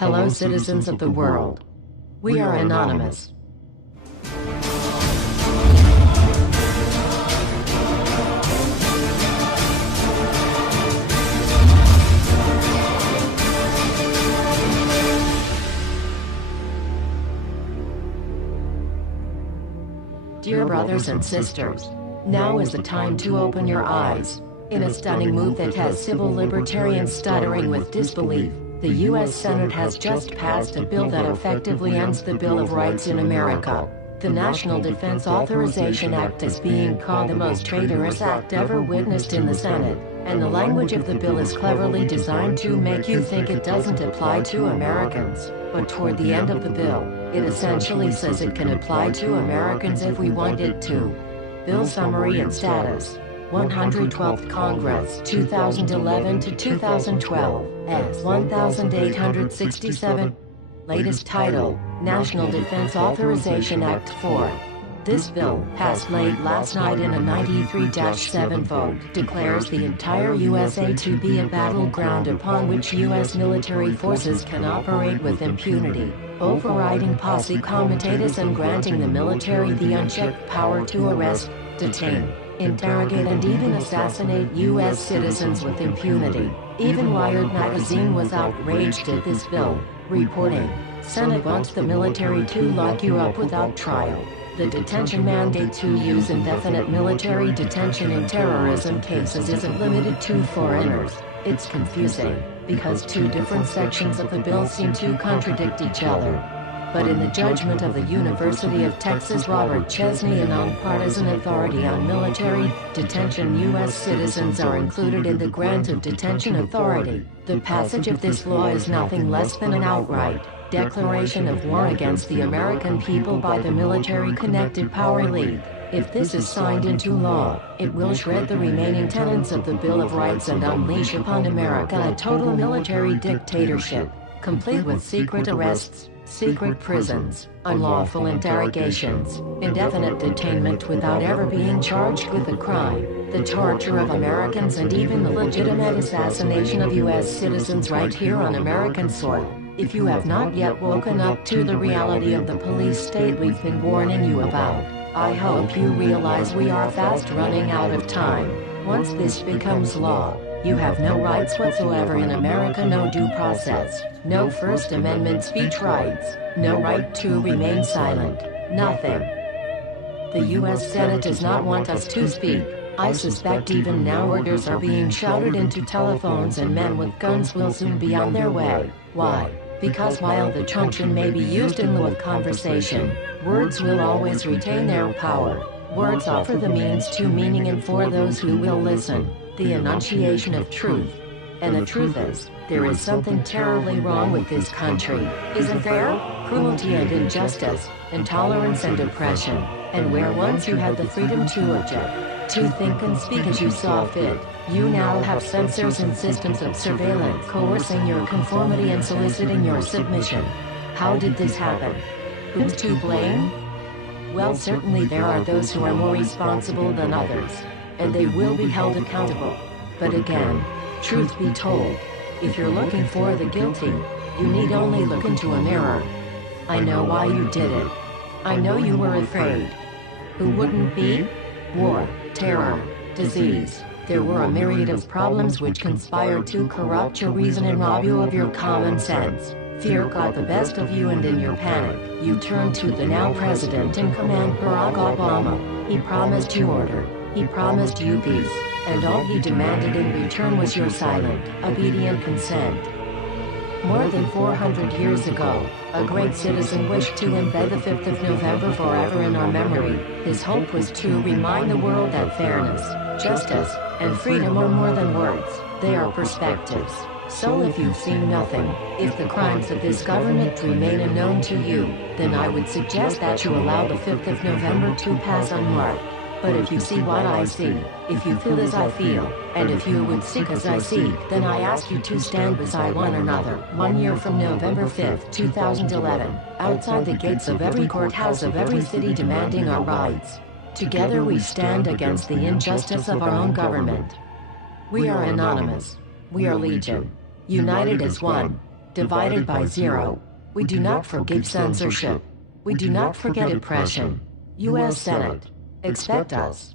Hello, citizens of the world. We are anonymous. Dear brothers and sisters, now is the time to open your eyes. In a stunning move that has civil libertarians stuttering with disbelief, the U.S. Senate has just passed a bill that effectively ends the Bill of Rights in America. The National Defense Authorization Act is being called the most traitorous act ever witnessed in the Senate, and the language of the bill is cleverly designed to make you think it doesn't apply to Americans. But toward the end of the bill, it essentially says it can apply to Americans if we want it to. Bill summary and status. 112th Congress, 2011 to 2012, S. 1867. Latest title, National Defense Authorization Act 4. This bill, passed late last night in a 93-7 vote, declares the entire USA to be a battleground upon which U.S. military forces can operate with impunity, overriding posse comitatus and granting the military the unchecked power to arrest, detain, interrogate and even assassinate U.S. citizens with impunity. Even Wired magazine was outraged at this bill, reporting, Senate wants the military to lock you up without trial. The detention mandate to use indefinite military detention in terrorism cases isn't limited to foreigners. It's confusing, because two different sections of the bill seem to contradict each other. But in the judgment of the University of Texas Robert Chesney, a nonpartisan authority on military detention, U.S. citizens are included in the grant of detention authority. The passage of this law is nothing less than an outright declaration of war against the American people by the military-connected power elite. If this is signed into law, it will shred the remaining tenets of the Bill of Rights and unleash upon America a total military dictatorship, complete with secret arrests, secret prisons, unlawful interrogations, indefinite detainment without ever being charged with a crime, the torture of Americans and even the legitimate assassination of U.S. citizens right here on American soil. If you have not yet woken up to the reality of the police state we've been warning you about, I hope you realize we are fast running out of time. Once this becomes law, you have no rights whatsoever in America, no due process, no First Amendment speech rights, no right to remain silent, nothing. The U.S. Senate does not want us to speak. I suspect even now orders are being shouted into telephones and men with guns will soon be on their way. Why? Because while the truncheon may be used in lieu of conversation, words will always retain their power. Words offer the means to meaning and for those who will listen, the enunciation of truth. And the truth is, there is something terribly wrong with this country, isn't there? Cruelty and injustice, intolerance and oppression, and where once you had the freedom to object, to think and speak as you saw fit, you now have censors and systems of surveillance coercing your conformity and soliciting your submission. How did this happen? Who's to blame? Well, certainly there are those who are more responsible than others, and they will be held accountable. But again, truth be told, if you're looking for the guilty, you need only look into a mirror. I know why you did it. I know you were afraid. Who wouldn't be? War, terror, disease. There were a myriad of problems which conspired to corrupt your reason and rob you of your common sense. Fear got the best of you, and in your panic, you turned to the now president in command, Barack Obama. He promised you order. He promised you peace. And all he demanded in return was your silent, obedient consent. More than 400 years ago, a great citizen wished to embed the 5th of November forever in our memory. His hope was to remind the world that fairness, justice, and freedom are more than words, they are perspectives. So if you've seen nothing, if the crimes of this government remain unknown to you, then I would suggest that you allow the 5th of November to pass unmarked. But if you see what I see, if you feel as I feel, and if you would seek as I seek, then I ask you to stand beside one another, 1 year from November 5th, 2011, outside the gates of every courthouse of every city demanding our rights. Together we stand against the injustice of our own government. We are anonymous. We are legion. United as one. divided by 0. We do not forgive censorship. We do not forget oppression. U.S. Senate. Expect us.